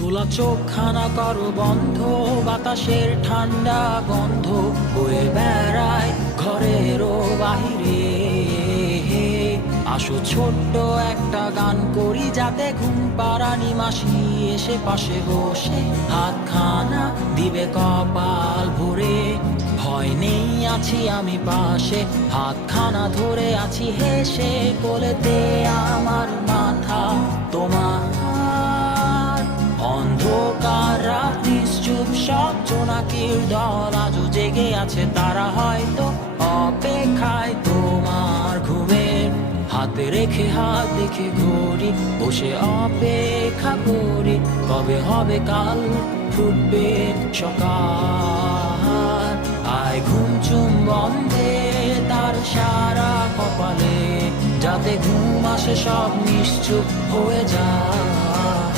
খোলা চোখখানা করো বন্ধ, বাতাসের ঠান্ডা গন্ধ বয়ে বেড়ায় ঘরেরও বাহিরে। আসো ছোট্ট একটা গান করি, যাতে ঘুম পাড়ানি মাসি এসে পাশে বসে হাতখানা দিবে কপাল ভরে। ভয় নেই, আছি আমি পাশে, হাতখানা ধরে আছি হেসে, কোলেতে আমার মাথা তোমার। অন্ধকার রাত নিশ্চুপ, সব জোনাকির দল আজও জেগে আছে, তারা হয়তো অপেক্ষায় তোমার ঘুমের। হাতে রেখে হাত দেখে ঘড়ি, বসে অপেক্ষা করি, কবে হবে কাল, ফুটবে সকাল। আয় ঘুম চুম বন্ধে তার সারা কপালে, যাতে ঘুম আসে সব নিশ্চুপ হয়ে যায়।